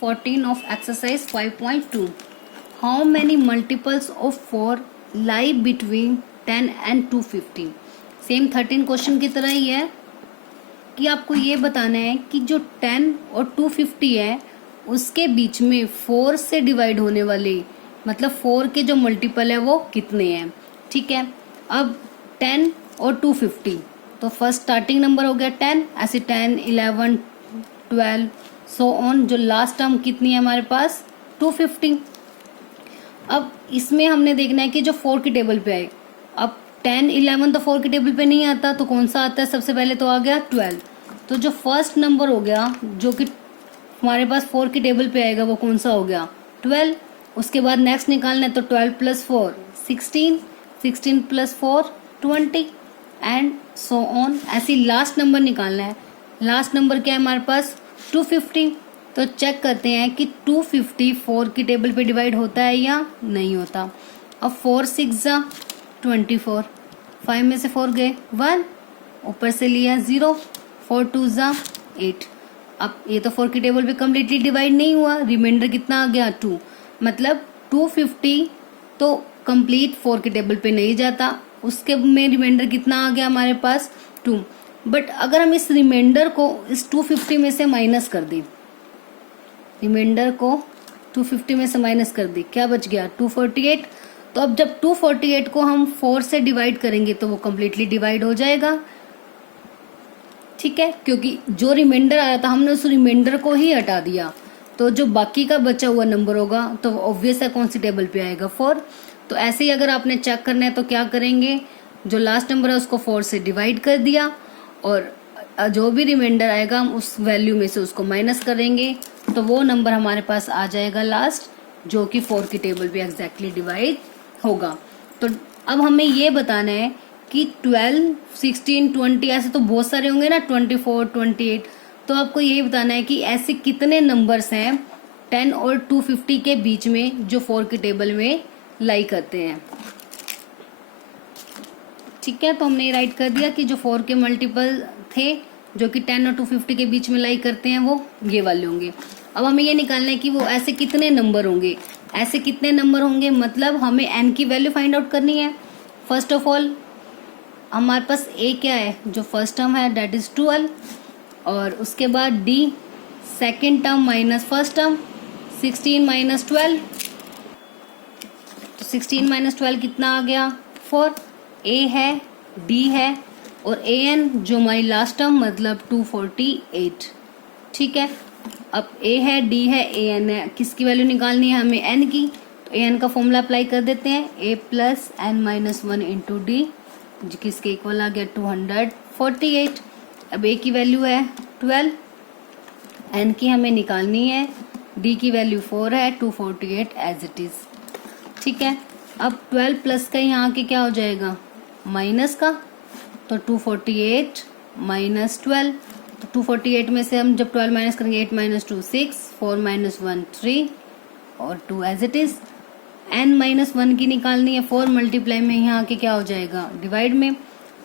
14 of exercise 5.2. How many multiples of 4 lie between 10 and 250? Same 13 question की तरह ही है कि आपको ये बताना है कि जो 10 और 250 है उसके बीच में 4 से डिवाइड होने वाले मतलब 4 के जो मल्टीपल है वो कितने हैं. ठीक है, अब 10 और 250 तो फर्स्ट स्टार्टिंग नंबर हो गया 10, ऐसे 10, 11, 12 सो ऑन. जो लास्ट टर्म कितनी है हमारे पास 250. अब इसमें हमने देखना है कि जो 4 की टेबल पे आए. अब 10, 11 तो 4 की टेबल पे नहीं आता तो कौन सा आता है, सबसे पहले तो आ गया 12. तो जो फर्स्ट नंबर हो गया जो कि हमारे पास 4 की टेबल पे आएगा वो कौन सा हो गया 12. उसके बाद नेक्स्ट निकालना है तो 12 + 4 16, 16 + 4 20 एंड सो ऑन. ऐसे लास्ट नंबर निकालना है. लास्ट नंबर क्या है हमारे पास 250. तो चेक करते हैं कि 250 4 की टेबल पे डिवाइड होता है या नहीं होता. अब 4 6 जा 24, 5 में से 4 गए 1, ऊपर से लिया 0, 4 2 जा 8. अब ये तो 4 की टेबल पे कम्प्लीटली डिवाइड नहीं हुआ, रिमाइंडर कितना आ गया 2. मतलब 250 तो कंप्लीट 4 की टेबल पे नहीं जाता, उसके में रिमाइंडर कितना आ गया हमारे पास 2. बट अगर हम इस रिमाइंडर को इस 250 में से माइनस कर दें, रिमाइंडर को 250 में से माइनस कर दी, क्या बच गया 248. तो अब जब 248 को हम 4 से डिवाइड करेंगे तो वो कम्प्लीटली डिवाइड हो जाएगा. ठीक है, क्योंकि जो रिमाइंडर आया था हमने उस रिमाइंडर को ही हटा दिया, तो जो बाकी का बचा हुआ नंबर होगा तो ऑब्वियस है कौन सी टेबल पे आएगा 4. तो ऐसे ही अगर आपने चेक करना है तो क्या करेंगे, जो लास्ट नंबर है उसको 4 से डिवाइड कर दिया और जो भी रिमाइंडर आएगा हम उस वैल्यू में से उसको माइनस करेंगे तो वो नंबर हमारे पास आ जाएगा लास्ट, जो कि 4 की टेबल पे एग्जैक्टली डिवाइड होगा. तो अब हमें ये बताना है कि 12, 16, 20 ऐसे तो बहुत सारे होंगे ना, 24, 28. तो आपको यही बताना है कि ऐसे कितने नंबर्स हैं 10 और 250 के बीच में जो 4 की टेबल में लाई करते हैं. ठीक है, तो हमने ये राइट कर दिया कि जो 4 के मल्टीपल थे जो कि 10 और 250 के बीच में लाई करते हैं वो ये वाले होंगे. अब हमें ये निकालना है कि वो ऐसे कितने नंबर होंगे. ऐसे कितने नंबर होंगे मतलब हमें n की वैल्यू फाइंड आउट करनी है. फर्स्ट ऑफ ऑल हमारे पास a क्या है, जो फर्स्ट टर्म है दैट इज 12, और उसके बाद d second term minus first term 16 - 12. तो 16 - 12 कितना आ गया 4. a है d है और an जो हमारी लास्ट टर्म मतलब 248. ठीक है, अब a है d है an है, किसकी वैल्यू निकालनी है हमें n की. तो an का फॉर्मूला अप्लाई कर देते हैं, a + n - 1 × d जो किसके इक्वल आ गया 248. अब a की वैल्यू है 12, n की हमें निकालनी है, d की वैल्यू 4 है, 248 एज इट इज. ठीक है, अब 12 प्लस का यहाँ के क्या हो जाएगा माइनस का, तो 248 - 12. तो 248 में से हम जब 12 माइनस करेंगे 8 - 2 6, 4 - 1 3 और 2 एज इट इज. n - 1 की निकालनी है, 4 मल्टीप्लाई में यहाँ के क्या हो जाएगा डिवाइड में,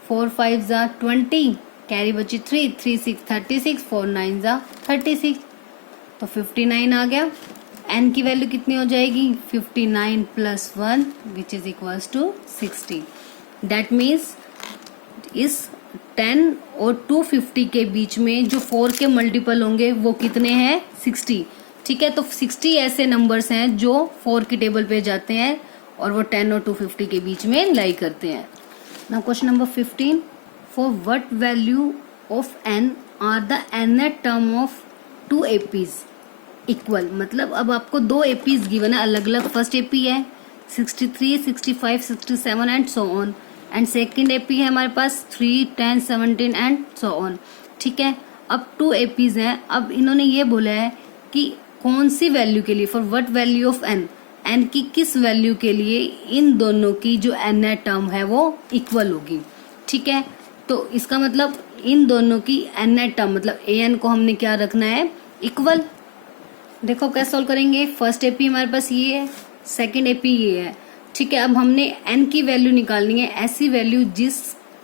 4 5 जा 20, कैरी बची 3, 3 6 36, 4 9 जा 36. तो 59 आ गया. n की वैल्यू कितनी हो जाएगी 59 + 1 which is equals to 60. That means इस 10 और 250 के बीच में जो 4 के मल्टीपल होंगे वो कितने हैं 60. ठीक है, तो 60 ऐसे नंबर्स हैं जो 4 की टेबल पे जाते हैं और वो 10 और 250 के बीच में लाई करते हैं. Now question number 15, for what value of n are the nth term of 2 APs equal. मतलब अब आपको 2 APs गिवन है अलग अलग. फर्स्ट AP है 63, 65, 67 and so on, and second AP है हमारे पास 3, 10, 17 एंड सो ऑन. ठीक है, अब 2 APs हैं. अब इन्होंने ये बोला है कि कौन सी वैल्यू के लिए, for what value of n की किस वैल्यू के लिए इन दोनों की जो n टर्म है वो इक्वल होगी. ठीक है, तो इसका मतलब इन दोनों की n टर्म मतलब an को हमने क्या रखना है इक्वल. देखो कैसे सॉल्व करेंगे. फर्स्ट AP हमारे पास ये है, सेकेंड AP ये है. ठीक है, अब हमने n की वैल्यू निकालनी है, ऐसी वैल्यू जिस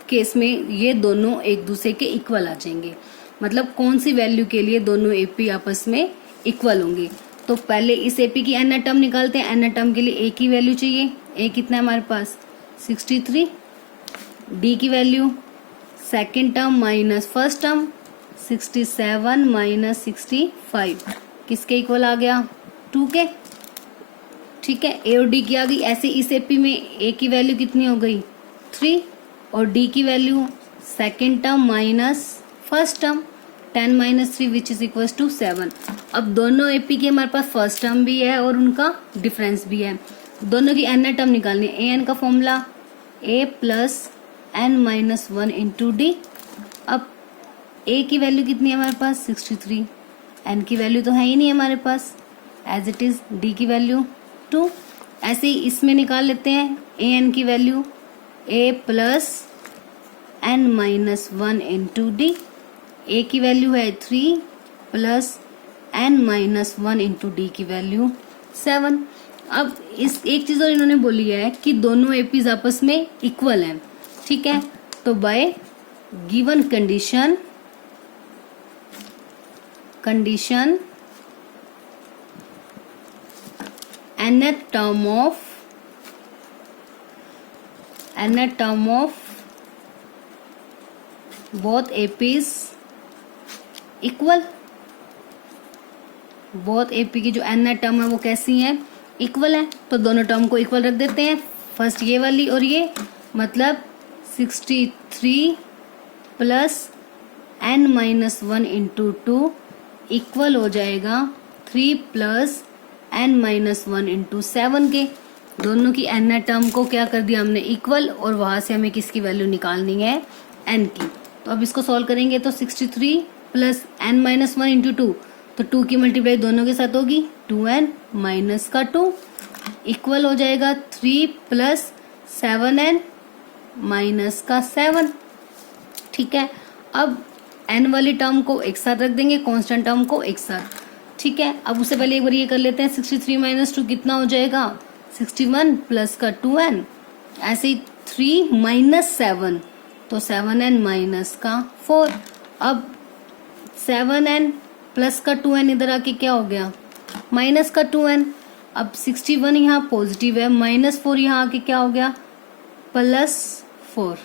केस में ये दोनों एक दूसरे के इक्वल आ जाएंगे. मतलब कौन सी वैल्यू के लिए दोनों AP आपस में इक्वल होंगे। तो पहले इस एपी की एन टर्म निकालते हैं। एन टर्म के लिए ए की वैल्यू चाहिए। ए कितना है हमारे पास 63। डी की value second term minus first term 67 minus 65 किसके इक्वल आ गया 2 के। ठीक है, ए और डी की आ गई। ऐसे इस एपी में ए की वैल्यू कितनी हो गई 3 और डी की value second term minus first term 10 minus 3 which is equal to 7। अब दोनों एपी के हमारे पास फर्स्ट टर्म भी है और उनका डिफरेंस भी है। दोनों की एन टर्म निकालनी है। ए एन का formula a plus n minus 1 into d. अब ए की वैल्यू कितनी है हमारे पास 63। एन की वैल्यू तो है ही नहीं हमारे पास एज इट इज। डी की वैल्यू 2। ऐसे ही इसमें निकाल लेते हैं ए एन की value a plus n minus 1 into d. A की वैल्यू है 3 plus n minus 1 into d की वैल्यू 7। अब इस एक चीज और इन्होंने बोली है कि दोनों एपीज आपस में इक्वल हैं। ठीक है, तो bye given condition nth term of both APs equal. Both AP की जो nth टर्म है वो कैसी है इक्वल है। तो दोनों टर्म को इक्वल रख देते हैं। फर्स्ट ये वाली और ये, मतलब 63 plus n minus 1 into 2 equal हो जाएगा 3 प्लस n माइनस 1 इंटू 7 के। दोनों की n टर्म को क्या कर दिया हमने इक्वल, और वहां से हमें किसकी वैल्यू निकालनी है n की। तो अब इसको सॉल्व करेंगे तो 63 प्लस n माइनस 1 इंटू 2, तो 2 की मल्टीप्लाई दोनों के साथ होगी 2n माइनस का 2 इक्वल हो जाएगा 3 प्लस 7n माइनस का 7। ठीक है, अब n वाली टर्म को एक साथ रख देंगे, कांस्टेंट टर्म को एक साथ। ठीक है, अब उससे पहले एक बार ये कर लेते हैं 63 माइनस 2 कितना हो जाएगा 61 प्लस का 2n। ऐसे ही 3 माइनस 7 तो 7n माइनस का 4। अब 7n प्लस का 2n इधर आके क्या हो गया माइनस का 2n। अब 61 यहाँ पॉजिटिव है, माइनस 4 यहाँ आके क्या हो गया प्लस 4।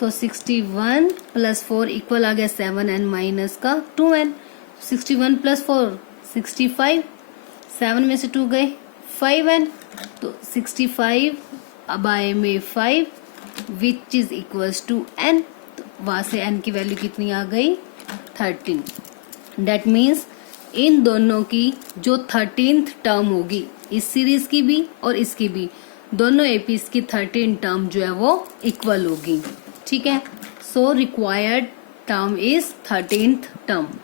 तो 61 प्लस 4 इक्वल आ गया 7n माइनस का 2n। 61 प्लस 4 65, 7 में से 2 गए 5n, तो 65 बाय में 5 which is equals to n। तो वहां से n की वैल्यू कितनी आ गई 13। डेट मीन्स इन दोनों की जो 13th टर्म होगी, इस सीरीज की भी और इसकी भी, दोनों एपीज की 13 टर्म जो है वो इक्वल होगी। ठीक है, so required term is 13th term.